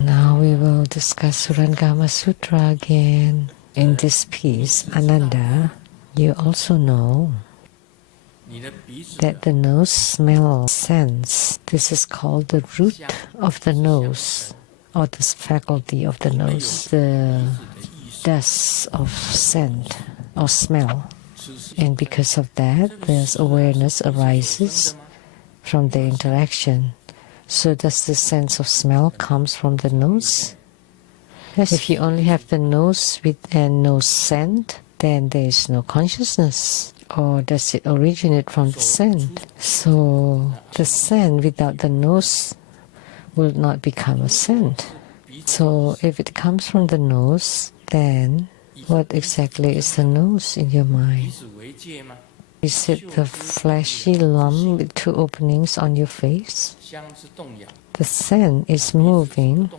Now we will discuss Surangama Sutra again. In this piece, Ananda, you also know that the nose smell sense. This is called the root of the nose, or this faculty of the nose, the dust of scent or smell. And because of that, this awareness arises from the interaction. So does the sense of smell comes from the nose? Yes. If you only have the nose with and no scent, then there is no consciousness. Or does it originate from the scent? So the scent without the nose will not become a scent. So if it comes from the nose, then what exactly is the nose in your mind? Is it the fleshy lump with two openings on your face? The scent is moving.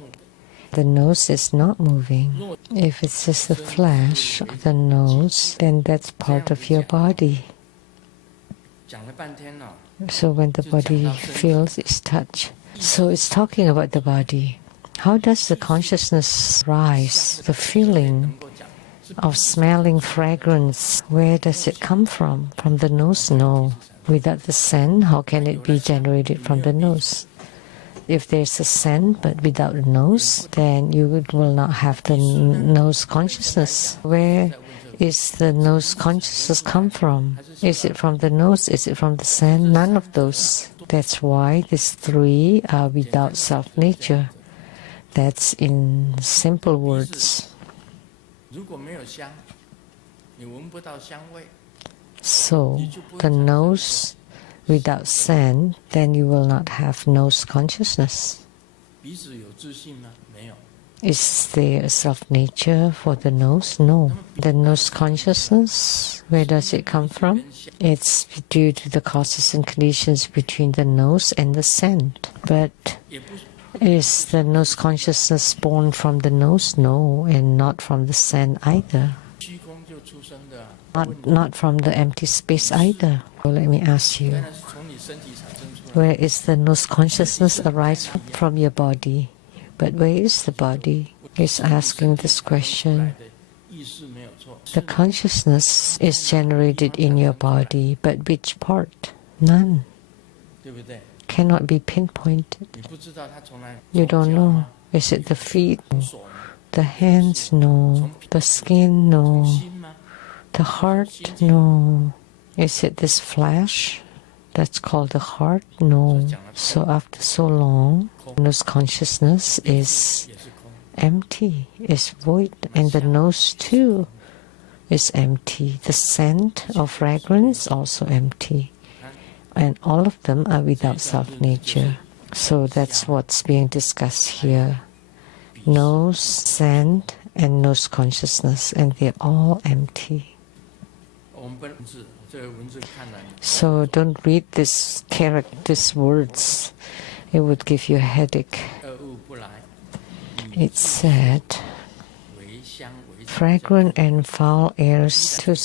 The nose is not moving. If it's just the flesh of the nose, then that's part of your body. So when the body feels its touch, so it's talking about the body. How does the consciousness rise? The feeling of smelling fragrance, where does it come from? From the nose? No. Without the scent, how can it be generated from the nose? If there's a scent but without a nose, then you will not have the nose consciousness. Where is the nose consciousness come from? Is it from the nose? Is it from the scent? None of those. That's why these three are without self-nature. That's in simple words. So, the nose without scent, then you will not have nose consciousness. Is there a self-nature for the nose? No. The nose consciousness, where does it come from? It's due to the causes and conditions between the nose and the scent. But is the nose consciousness born from the nose? No, and not from the scent either. Not from the empty space either. So let me ask you, where is the nose consciousness arise from your body? But where is the body? It's asking this question. The consciousness is generated in your body, but which part? None. Cannot be pinpointed. You don't know. Is it the feet? The hands? No. The skin? No. The heart? No. Is it this flesh that's called the heart? No. So after so long, nose consciousness is empty, is void, and the nose too is empty. The scent of fragrance also empty. And all of them are without self-nature. So that's what's being discussed here. Nose, scent, and nose consciousness, and they're all empty. So don't read these words. It would give you a headache. It said, fragrant and foul airs to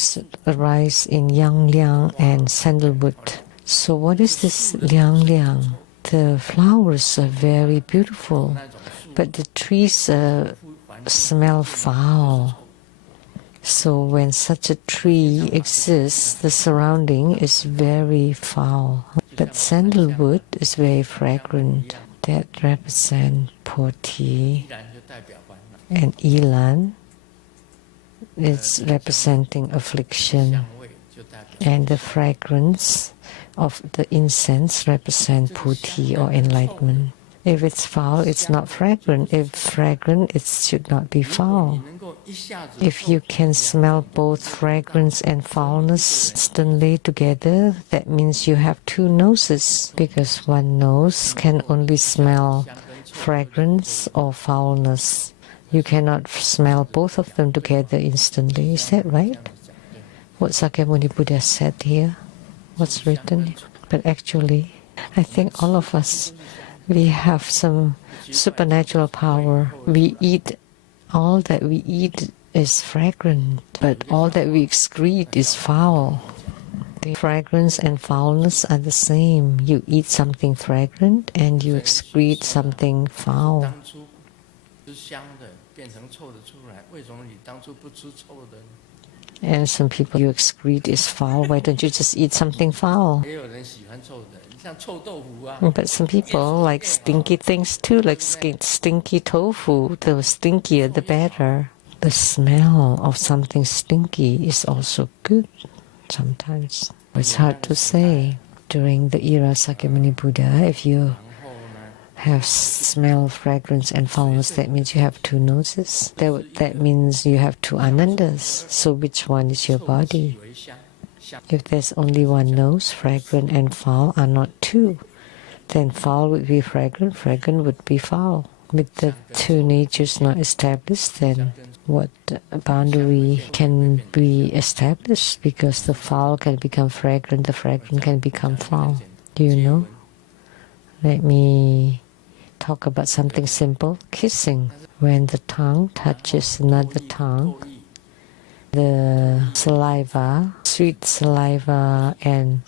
arise in yang liang and sandalwood. So what is this liang liang? The flowers are very beautiful, but the trees smell foul. So when such a tree exists, the surrounding is very foul. But sandalwood is very fragrant. That represents Poti. And Ilan is representing affliction. And the fragrance of the incense represents Puti or enlightenment. If it's foul, it's not fragrant. If fragrant, it should not be foul. If you can smell both fragrance and foulness instantly together, that means you have two noses, because one nose can only smell fragrance or foulness. You cannot smell both of them together instantly. Is that right? What Sakyamuni Buddha said here? What's written? But actually, I think all of us, we have some supernatural power. We eat, all that we eat is fragrant, but all that we excrete is foul. The fragrance and foulness are the same. You eat something fragrant and you excrete something foul. And some people, you excrete is foul. Why don't you just eat something foul? But some people like stinky things too, like stinky tofu. The stinkier, the better. The smell of something stinky is also good sometimes. It's hard to say. During the era of Sakyamuni Buddha, if you have smell, fragrance, and foulness, that means you have two noses. That means you have two Anandas. So which one is your body? If there's only one nose, fragrant and foul are not two. Then foul would be fragrant, fragrant would be foul. With the two natures not established, then what boundary can be established? Because the foul can become fragrant, the fragrant can become foul. Do you know? Let me talk about something simple. Kissing. When the tongue touches another tongue, the saliva, sweet saliva and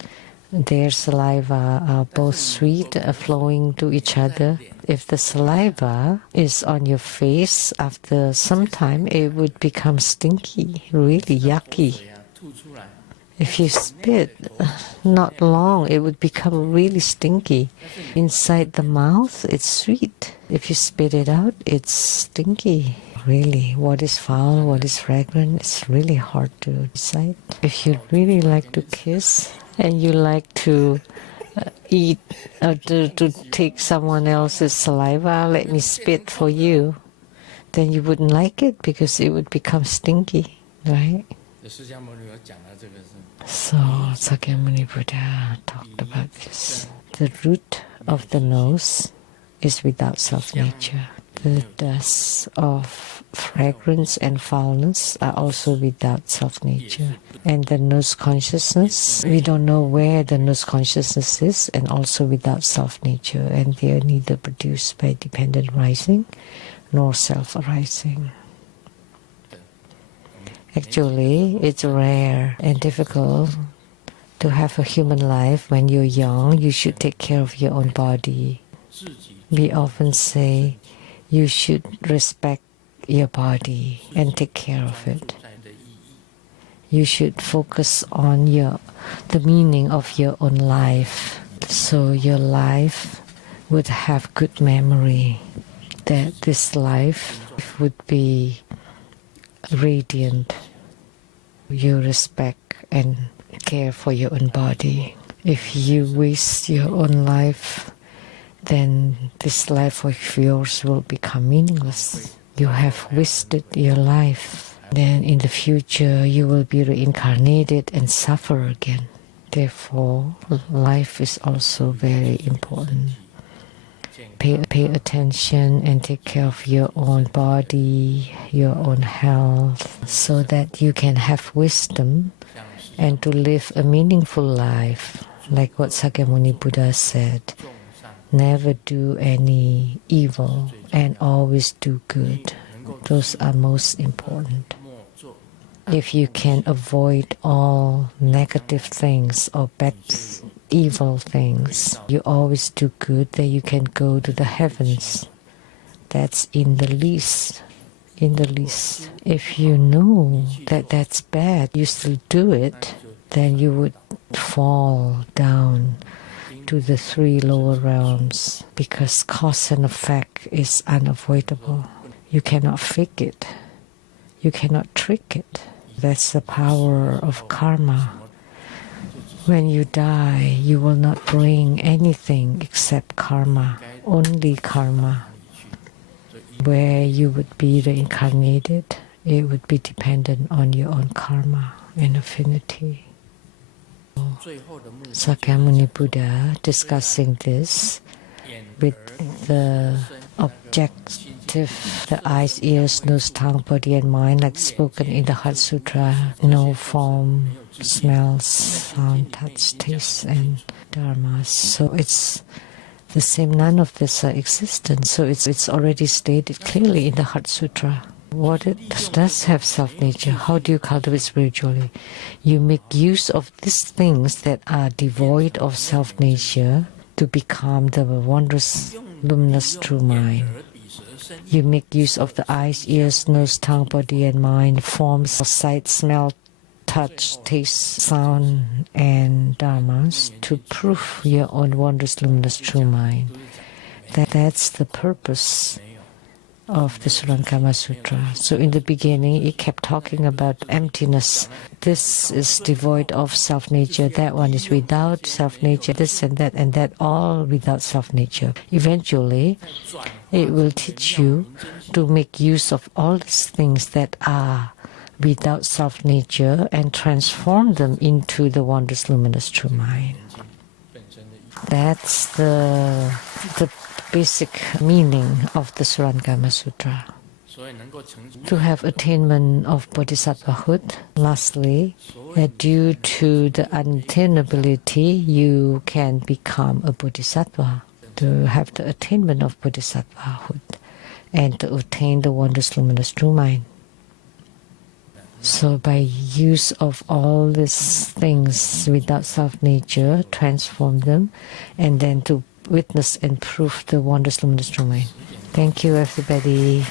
their saliva are both sweet, flowing to each other. If the saliva is on your face, after some time it would become stinky, really yucky. If you spit, not long, it would become really stinky. Inside the mouth, it's sweet. If you spit it out, it's stinky. Really, what is foul, what is fragrant, it's really hard to decide. If you really like to kiss and you like to eat or to take someone else's saliva, let me spit for you, then you wouldn't like it because it would become stinky, right? So Sakyamuni Buddha talked about this. The root of the nose is without self-nature. The dust of fragrance and foulness are also without self-nature. And the nose consciousness, we don't know where the nose consciousness is, and also without self-nature. And they are neither produced by dependent rising nor self-arising. Actually, it's rare and difficult to have a human life. When you're young, you should take care of your own body. We often say you should respect your body and take care of it. You should focus on the meaning of your own life, so your life would have good memory, that this life would be radiant. You respect and care for your own body. If you waste your own life, then this life of yours will become meaningless. You have wasted your life. Then in the future you will be reincarnated and suffer again. Therefore, life is also very important. Pay attention and take care of your own body, your own health, so that you can have wisdom and to live a meaningful life. Like what Sakyamuni Buddha said, never do any evil and always do good. Those are most important. If you can avoid all negative things or bad, evil things, you always do good, then you can go to the heavens. That's in the least. In the least. If you know that that's bad, you still do it, then you would fall down to the three lower realms, because cause and effect is unavoidable. You cannot fake it. You cannot trick it. That's the power of karma. When you die, you will not bring anything except karma, only karma. Where you would be reincarnated, it would be dependent on your own karma and affinity. Sakyamuni Buddha discussing this with the objective, the eyes, ears, nose, tongue, body and mind, like spoken in the Heart Sutra, no form, smells, sound, touch, taste and dharmas. So it's the same, none of this are existent. So it's already stated clearly in the Heart Sutra. what it does have self-nature. How do you cultivate spiritually? You make use of these things that are devoid of self-nature to become the wondrous, luminous true mind. You make use of the eyes, ears, nose, tongue, body, and mind, forms of sight, smell, touch, taste, sound, and dharmas to prove your own wondrous, luminous true mind. That's the purpose of the Surangama Sutra. So in the beginning, it kept talking about emptiness. This is devoid of self-nature. That one is without self-nature. This and that, all without self-nature. Eventually, it will teach you to make use of all these things that are without self-nature and transform them into the wondrous, luminous true mind. That's the basic meaning of the Surangama Sutra. To have attainment of bodhisattvahood, lastly, due to the unattainability, you can become a bodhisattva. To have the attainment of bodhisattvahood and to attain the wondrous, luminous true mind. So by use of all these things without self-nature, transform them, and then to witness and prove the wondrous, luminous true mind. Thank you, everybody.